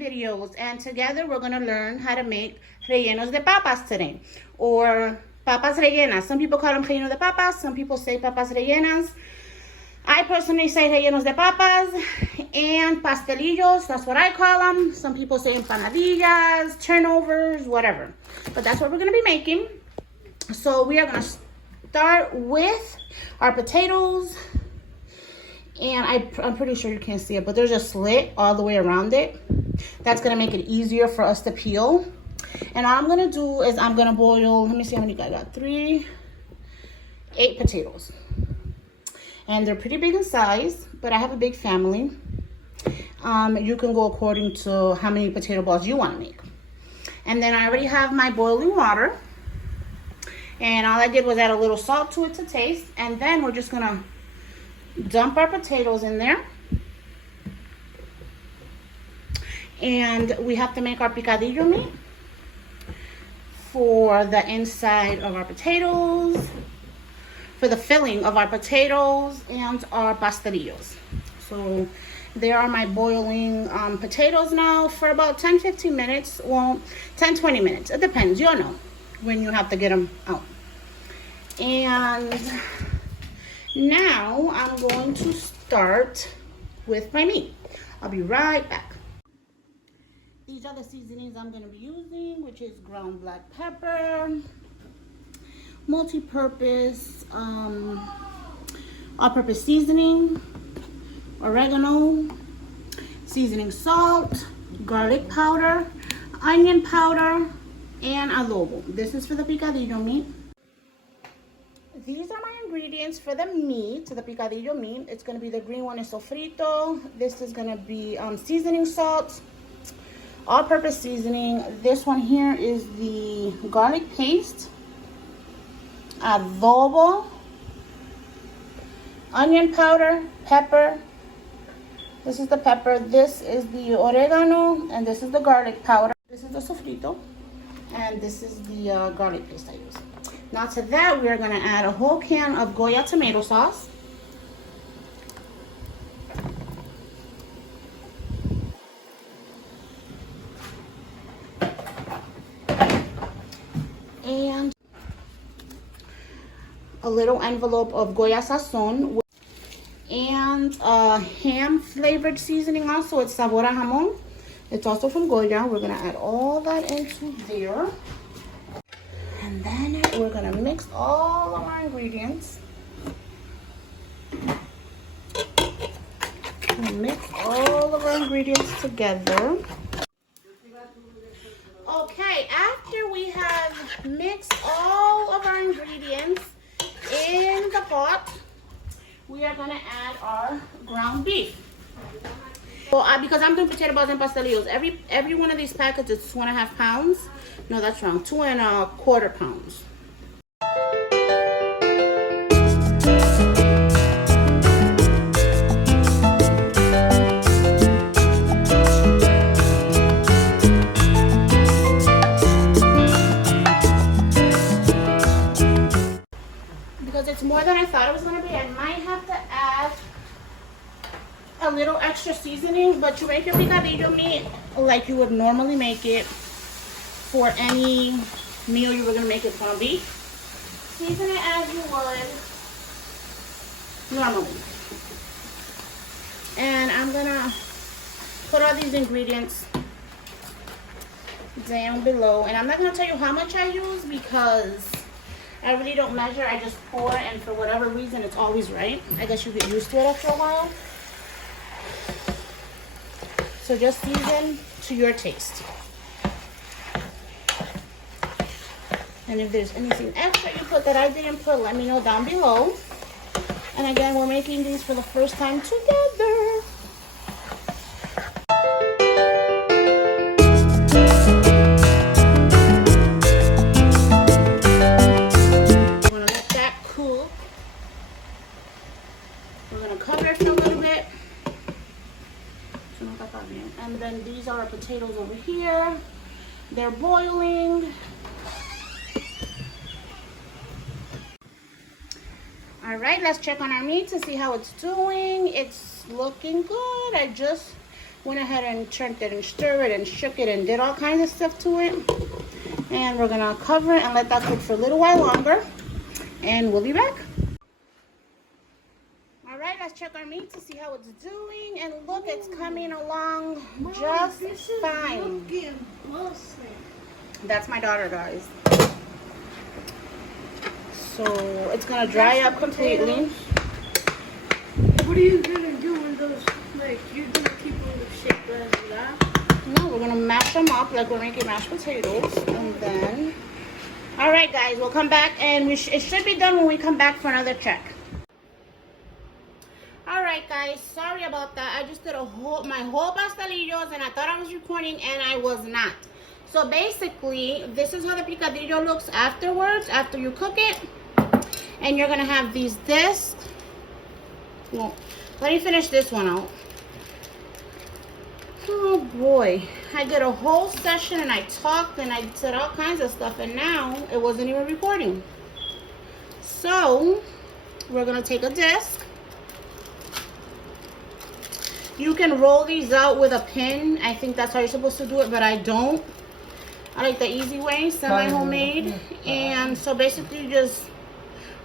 videos, and together we're going to learn how to make rellenos de papas today, or papas rellenas. Some people call them rellenos de papas, some people say papas rellenas. I personally say rellenos de papas and pastelillos. That's what I call them. Some people say empanadillas, turnovers, whatever. But that's what we're going to be making. So we are going to start with our potatoes. And I'm pretty sure you can't see it, but there's a slit all the way around it. That's going to make it easier for us to peel. And all I'm going to do is I'm going to boil, let me see how many I got. 8 potatoes. And they're pretty big in size, but I have a big family. You can go according to how many potato balls you want to make. And then I already have my boiling water. And all I did was add a little salt to it to taste. And then we're just going to dump our potatoes in there. And we have to make our picadillo meat for the inside of our potatoes, for the filling of our potatoes and our pastelillos. So there are my boiling potatoes now for about 10-15 minutes. Well, 10-20 minutes. It depends. You'll know when you have to get them out. And now I'm going to start with my meat. I'll be right back. These are the seasonings I'm going to be using, which is ground black pepper, multi-purpose, all-purpose seasoning, oregano, seasoning salt, garlic powder, onion powder, and adobo. This is for the picadillo meat. These are my ingredients for the meat, the picadillo meat. It's going to be the green one is sofrito. This is going to be seasoning salt, all-purpose seasoning. This one here is the garlic paste, adobo, onion powder, pepper. This is the pepper. This is the oregano, and this is the garlic powder. This is the sofrito, and this is the garlic paste I use. Now to that, we are going to add a whole can of Goya tomato sauce. And a little envelope of Goya sazon. And ham flavored seasoning also. It's sabor a jamón. It's also from Goya. We're going to add all that into there. And then we're going to mix all of our ingredients. Mix all of our ingredients together. Okay, after we have mixed all of our ingredients in the pot, we are going to add our ground beef. So, because I'm doing potato balls and pastelillos, every one of these packets is 2.5 pounds. No, that's wrong. 2.25 pounds. Because it's more than I thought it was going to be, I might have to add a little extra seasoning, but you make your picadillo meat like you would normally make it for any meal you were going to make it from beef. Season it as you would normally. And I'm going to put all these ingredients down below. And I'm not going to tell you how much I use because I really don't measure. I just pour, and for whatever reason, it's always right. I guess you get used to it after a while. So just season to your taste. And if there's anything extra you put that I didn't put, let me know down below. And again, we're making these for the first time together. We're gonna let that cool. We're gonna cover it for a little bit. And then these are our potatoes over here. They're boiling. All right, let's check on our meat to see how it's doing. It's looking good. I just went ahead and turned it and stirred it and shook it and did all kinds of stuff to it. And we're gonna cover it and let that cook for a little while longer. And we'll be back. All right, let's check our meat to see how it's doing. And look, it's coming along just fine. That's my daughter, guys. So it's gonna dry up completely. What are you gonna do when those, like, you're gonna keep them shaped like that? No, we're gonna mash them up like we're making mashed potatoes. And then, all right, guys, we'll come back and it should be done when we come back for another check. All right, guys, sorry about that. I just did my whole pastelillos and I thought I was recording and I was not. So basically, this is how the picadillo looks afterwards, after you cook it. And you're gonna have these discs. Well, let me finish this one out. Oh boy, I did a whole session and I talked and I said all kinds of stuff and now it wasn't even recording. So we're gonna take a disc. You can roll these out with a pin. I think that's how you're supposed to do it, but I don't. I like the easy way, semi-homemade. And so basically you just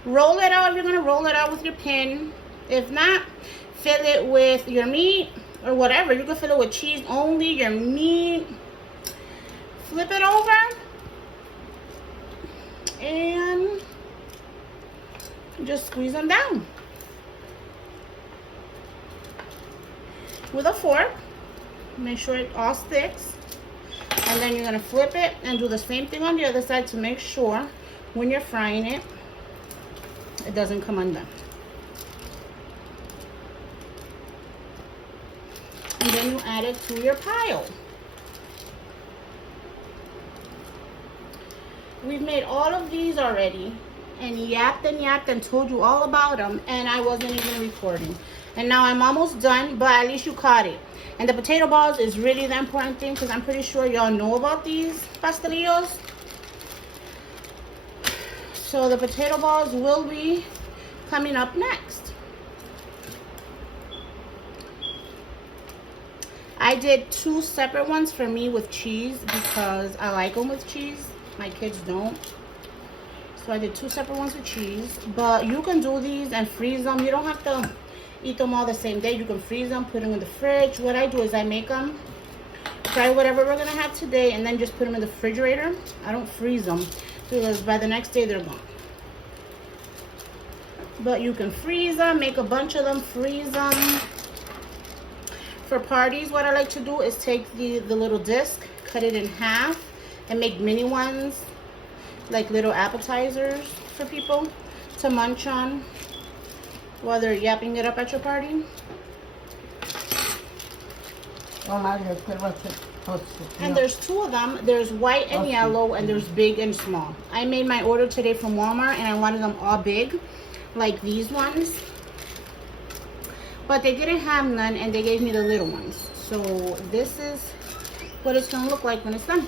roll it out. You're gonna roll it out with your pin. If not, fill it with your meat or whatever. You can fill it with cheese only, your meat. Flip it over and just squeeze them down with a fork. Make sure it all sticks. And then you're gonna flip it and do the same thing on the other side to make sure when you're frying it, it doesn't come undone. And then you add it to your pile. We've made all of these already and yapped and told you all about them, and I wasn't even recording. And now I'm almost done, but at least you caught it. And the potato balls is really the important thing because I'm pretty sure y'all know about these pastelillos. So the potato balls will be coming up next. I did 2 separate ones for me with cheese because I like them with cheese. My kids don't. So I did 2 separate ones with cheese. But you can do these and freeze them. You don't have to eat them all the same day. You can freeze them, put them in the fridge. What I do is I make them, try whatever we're gonna have today, and then just put them in the refrigerator. I don't freeze them because by the next day they're gone. But you can freeze them, make a bunch of them, freeze them. For parties, what I like to do is take the little disc, cut it in half, and make mini ones, like little appetizers for people to munch on while they're yapping it up at your party. And there's 2 of them. There's white and yellow, and there's big and small. I made my order today from Walmart, and I wanted them all big, like these ones. But they didn't have none, and they gave me the little ones. So this is what it's gonna look like when it's done.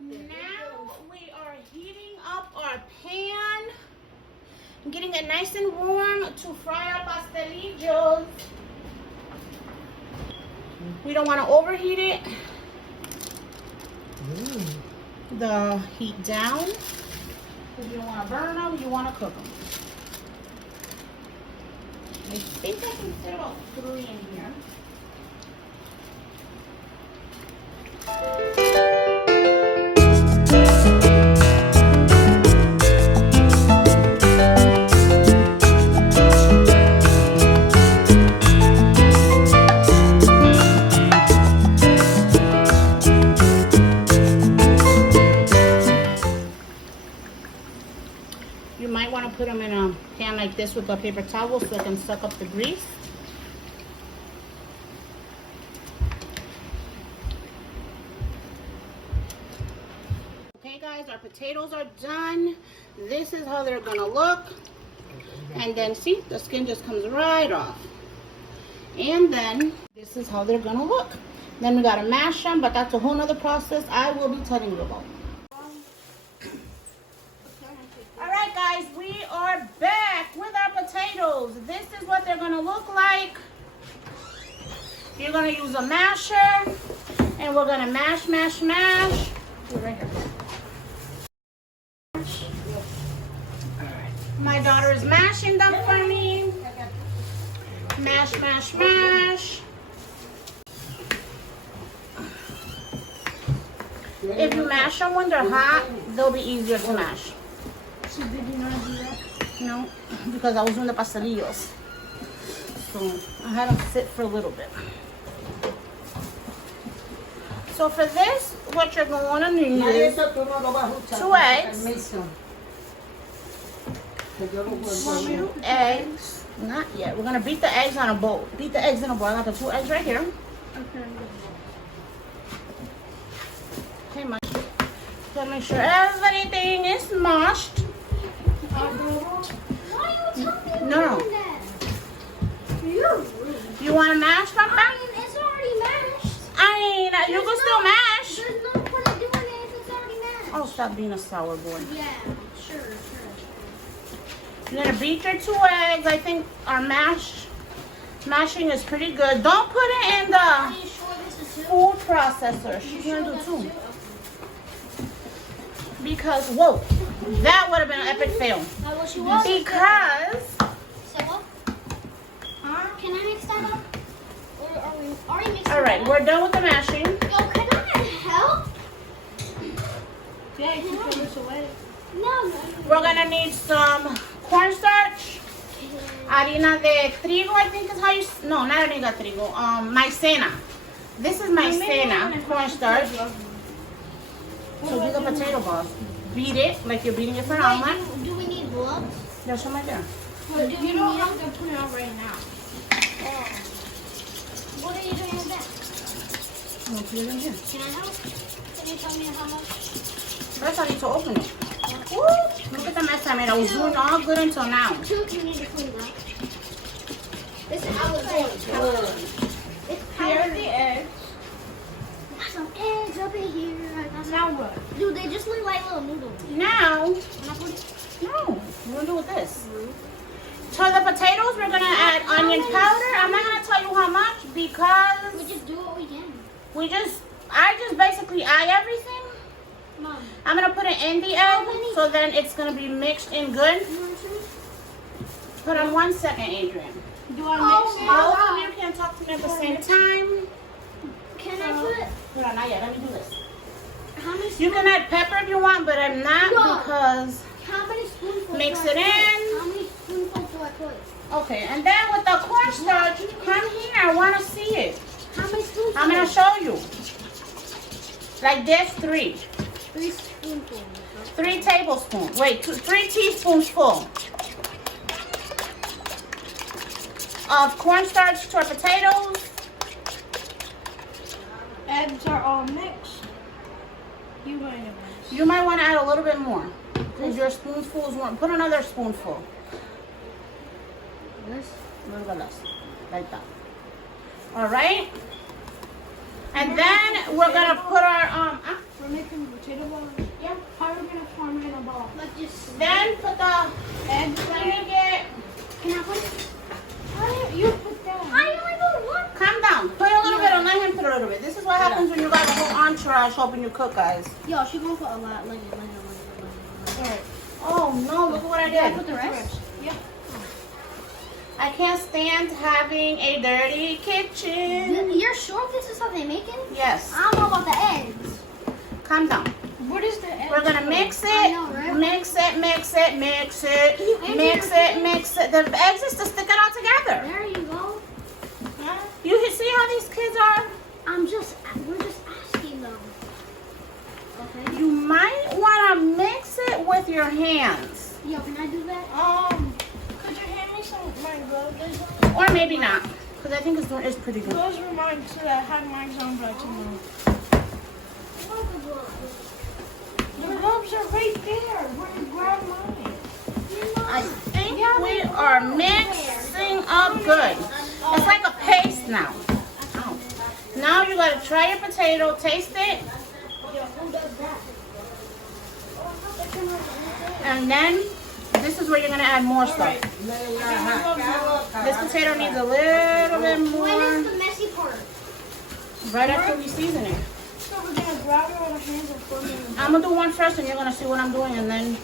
Now we are heating up our pan, getting it nice and warm to fry our pastelillos. We don't want to overheat it. The heat down, because you don't want to burn them, you want to cook them. I think I can fit about 3 in here. You might want to put them in a pan like this with a paper towel so it can suck up the grease. Okay guys, our potatoes are done. This is how they're gonna look. And then see, the skin just comes right off. And then this is how they're gonna look. Then we gotta mash them, but that's a whole nother process I will be telling you about. Alright guys, we are back with our potatoes. This is what they're gonna look like You're gonna use a masher, and we're gonna mash, mash, mash. Right here. My daughter is mashing them for me. Mash, mash, mash. If you mash them when they're hot, they'll be easier to mash. So did you not do that? No, because I was doing the pastelillos. So I had them sit for a little bit. So for this, what you're going to need is 2 eggs. 2 eggs. Not yet. We're going to beat the eggs on a bowl. Beat the eggs in a bowl. I got the 2 eggs right here. Okay. Okay, mush. So make sure everything is mashed. Why are you telling me No. that? You're rude. You want to mash something? It's already mashed. I mean, you can still mash. There's no point in doing it if it's already mashed. Oh, stop being a sour boy. Yeah, sure. You're gonna beat your 2 eggs. I think our mashing is pretty good. Don't put it in the Are you sure this is two? food processor. She's gonna do 2. Because, whoa, that would have been an epic fail. What you want? Because, Say what? Huh? Can I mix that up? Or are we already mixing all right, that we're up? done with the mashing. Yo, can I help? Yeah, you can throw this away. No. We're gonna need some cornstarch, harina de trigo, I think is how you, no, not harina de trigo, maicena. This is maicena, cornstarch. So do the potato balls. Beat it like you're beating it for an omelet. Do we need gloves? There's some right there. Or do You we don't need have to put it out right now. What are you doing with that? I'm gonna put it in here. Can I help? Can you tell me how much? First I need to open it. Woo! Look at the mess I made. I was doing all good until now. 2 you need to clean up. This is how it's going. It's Here are powdered. the eggs. Got some eggs up in here. I got some. Now what? Dude, they just look like little noodles. Now, Can I put it? no, we're gonna do with this. To the potatoes, we're gonna add onion powder. I'm not gonna tell you how much We because just do what we can. I just basically eye everything. Mom, I'm gonna put it in the egg, so then it's gonna be mixed in good. you want to see? Hold on 1 second, Adrian. Do I Oh, mix it? my Both God. of you can talk to me at the same time. Can I put Hold on, not yet. Let me do this. how many? You can add pepper if you want, but I'm not No. because. How many spoonfuls? Mix do I it put? in. How many spoonfuls do I put? Okay, and then with the cornstarch, come here. I want to see it. How many spoonfuls? I'm gonna show you. Like this, 3. 3 spoonfuls. 3 tablespoons. Wait, 3 teaspoons full of cornstarch to our potatoes. Eggs are all mixed. You might have mixed. You might want to add a little bit more because your spoonfuls won't. Put another spoonful. This? A little bit less, like that. All right. And then we're gonna put our We're making potato balls. yeah. How are we gonna form it in a ball? Like just. Then put the Eggs. let me get. Can I put it? How do you put that? I only put one. Calm down. Put a little bit and let him put a little bit. This is what happens when you got a whole entourage helping you cook, guys. Yo, she gonna put a lot. Like. Oh no! Look at what I Did I did. put the rest? Yep. I can't stand having a dirty kitchen. You're sure this is how they make it? Yes. I don't know about the eggs. Calm down. What is the egg? We're gonna mix it, I know, right? mix it, mix it, mix it, Can you hand me mix your it, mix it. The eggs is to stick it all together. There you go. Huh? You can see how these kids are? We're just asking them. Okay. You might wanna mix it with your hands. Yo, can I do that? Could you hand me some of my gloves? Or maybe not. Because I think it's pretty good. Those were mine too. I had mine on by tomorrow. The gloves are right there. Where you grab mine? I think we are mixing up good. It's like a paste now. Oh. Now you gotta try your potato, taste it, and then this is where you're gonna add more stuff. This potato needs a little bit When more. is the messy part? Right after we season it. So we're gonna grab it on our hands and put it in the I'm gonna do one first and you're gonna see what I'm doing and then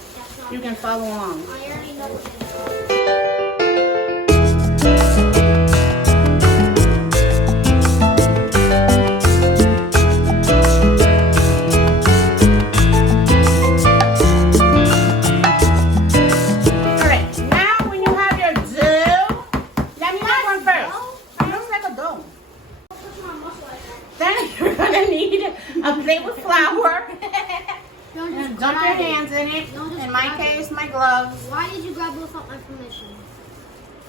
you can follow along. I already know what it is. Alright, now when you have your dough, let me make one first. It looks like a dough. Push my muscle like that. Then you're gonna need a plate with flour. Don't And just dump your grab it. hands in it. Don't just In my grab it. case, my gloves. Why did you grab it without my permission?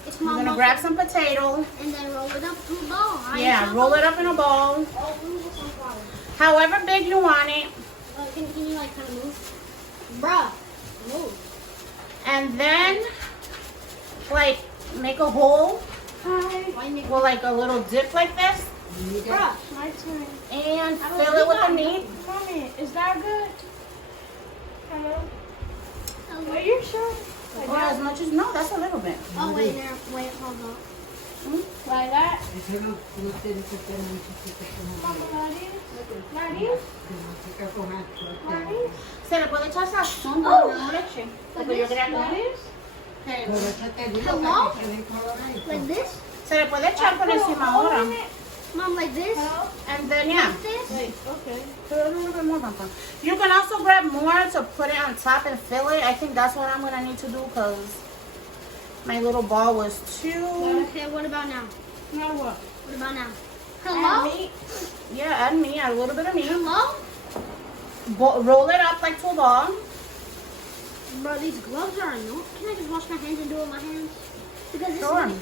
It's I'm my gonna muscle. grab some potato. And then roll it up to a ball. Yeah, roll it up in a bowl. Oh, move with some flour. However big you want it. Can you like kind of move? Bruh, move. And then, like, make a hole Why you make with like a little dip like this. Bruh, my turn. And fill it with the meat. Mommy, is that good? Hello? Oh, Are you sure? Or as much as, no, that's a little bit. oh wait, there. Wait, hold on. Like that? Eso no tiene que tener mucho Mama, Mario? Mario? Se le puede echar sazón, pero no leche. Porque yo quería comer. Mario? Hello? Like this? Se le puede echar por encima ahora. Mom, like this? And then, yeah. Like this? Okay. Put a little bit more, Papa. You can also grab more to put it on top and fill it. I think that's what I'm going to need to do because my little ball was too... Okay, what about now? Now what? What about now? Add Hello? meat. Yeah, add meat. Add a little bit of meat. Hello? Roll it up like to a ball. Bro, these gloves are annoying. Can I just wash my hands and do it with my hands? Because this Sure. is...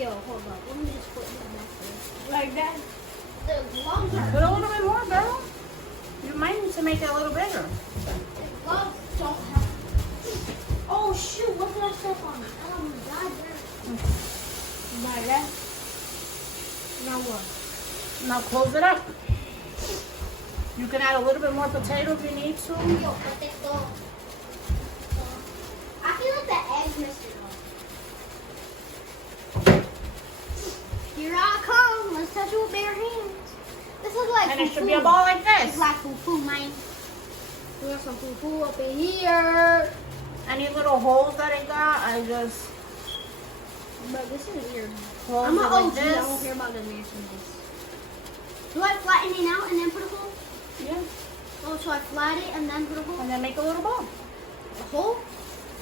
Yo, hold up. Let me just put this back there. Like that? The gloves are... Put a little bit more, girl. You might need to make it a little bigger. The gloves don't have... Oh, shoot. What did I step on? Oh, my God. Like that? Now what? Now close it up. You can add a little bit more potato if you need to. Yo, potato. I feel like the eggs missed it all. Here I come. Let's touch it with bare hands. This is like And it should fufu. be a ball like It's this. like fufu, man. We got some fufu up in here. Any little holes that it got, I just But this is weird. close I'm it an like OG. I don't this. care about the nastiness. Do I flatten it out and then put a hole? Yeah. Oh, so I flat it and then put a hole? And then make a little ball. A hole?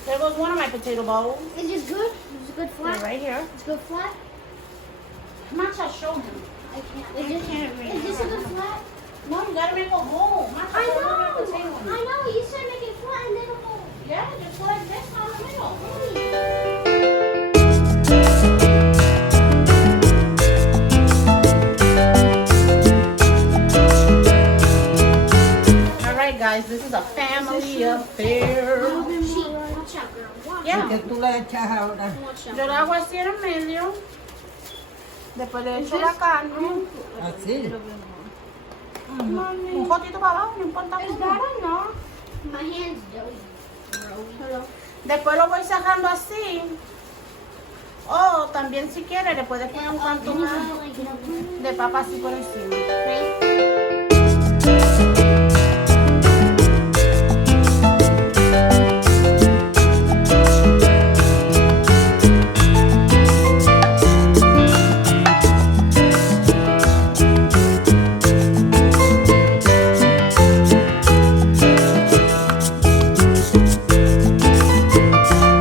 There goes one of my potato balls. Is it good? Is it good flat? They're right here. It's good flat? Matcha, show him. I can't. Is this a good flat? No, you gotta make a hole. Matcha, I show know. him your potato. I know. You said make it flat and then a hole. Yeah, just like this on the middle. All right, guys, this is a family affair. She, watch out, girl. Watch Yeah. Que tú le echas ahora. Watch out. Yo lo hago así en el medio. Después le echo la carne. Así. Un poquito para abajo, no importa Is cómo. that enough? My hand's dirty, bro. Después lo voy cerrando así. O también si quieres le puedes poner un canto más de papa así por encima. ¿Ok?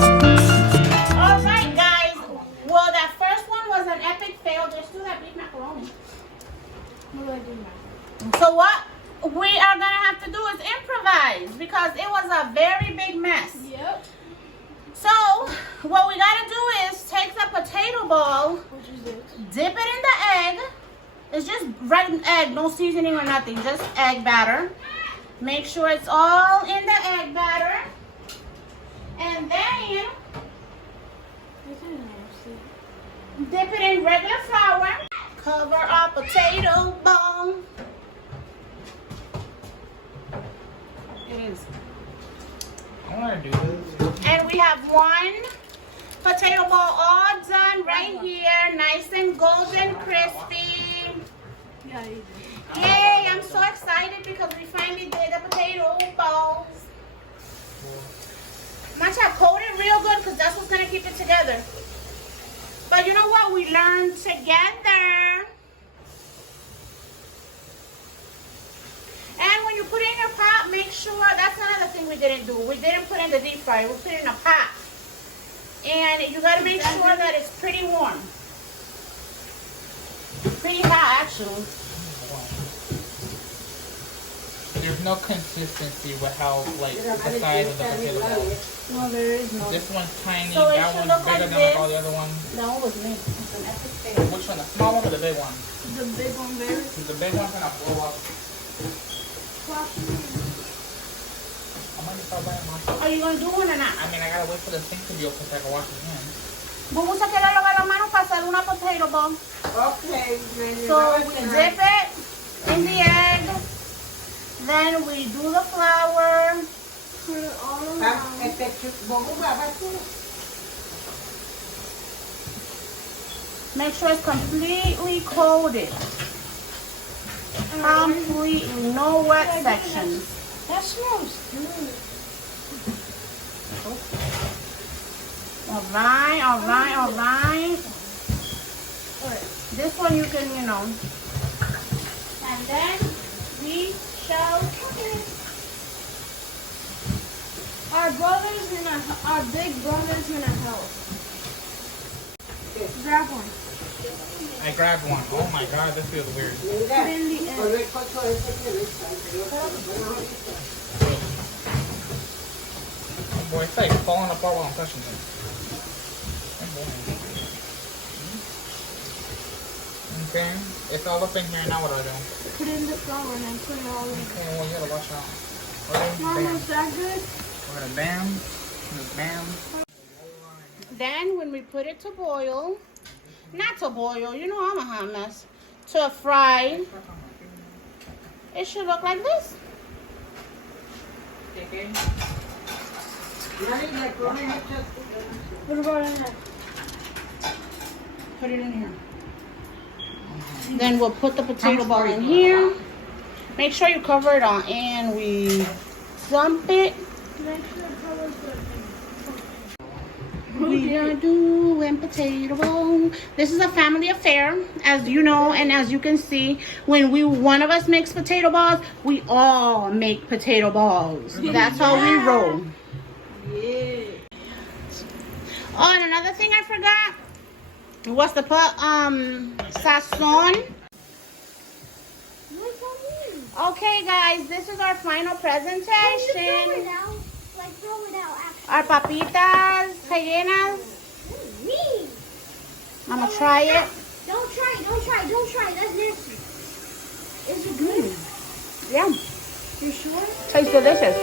All right, guys. Well, that first one was an epic fail. Just do that beef macaroni. What do I do now? So what we are gonna have to do is improvise because it was a very big mess. Yep. So what we gotta do is take the potato ball, Which is this? dip it in the egg. It's just right egg, no seasoning or nothing, just egg batter. Make sure it's all in the egg batter. And then This is nasty. dip it in regular flour. Cover our potato ball. It is. I want to do this. And we have one potato ball all done right here. Nice and golden crispy. Yeah, you do. Yay, I'm so excited because we finally did the potato balls. Matcha, coat it real good because that's what's going to keep it together. But you know what? We learned together. And when you put it in your pot, make sure, that's another thing we didn't do. We didn't put it in the deep fryer. We put it in a pot. And you got to make sure that it's pretty warm. Pretty hot, actually. There's no consistency with how, like, the size of the potato ball. No, there is no. This one's tiny, So it that should one's look bigger like than this. all the other ones. That one was me. It's an epic fail. Which one, the small one or the big one? The big one there. Because the big one's gonna blow up. I might start buying my. Are you going to do one or not? I mean, I gotta wait for the sink to be open so I can wash his hands. Vamos a querer lavar las manos para hacer una potato ball. Okay, then So we dip it in the egg. Then we do the flour. Put it all around. Make sure it's completely coated. Completely, no wet sections. That smells good. Alright, alright, alright. This one you can, you know. And then we shall cook it. Our big brother's gonna help. Grab one. I grabbed one. Oh my god, this feels weird. Put it in the egg. Oh boy, it's like falling apart while I'm touching it. Oh boy. Okay, it's all up in here. Now what do I do? Put it in the flour and then put it all in. Okay, well, you gotta watch out. Ready? Mom, Bam. is that good? We're gonna bam. Bam. Then when we put it to boil, not to boil, you know I'm a hot mess, to fry, it should look like this. What about in there? Put it in here. Then we'll put the potato ball in here. Make sure you cover it on and we dump it. Make sure it covers the We are doing potato bowl. This is a family affair, as you know, and as you can see, when one of us makes potato balls, we all make potato balls. That's how we roll. Yeah. Oh, and another thing I forgot was to put sazon. Okay, guys, this is our final presentation. Like throw it out after. Our papitas rellenas. Me. I'm gonna try it. Don't try. That's nasty. Is it good? Yeah, You sure? tastes delicious.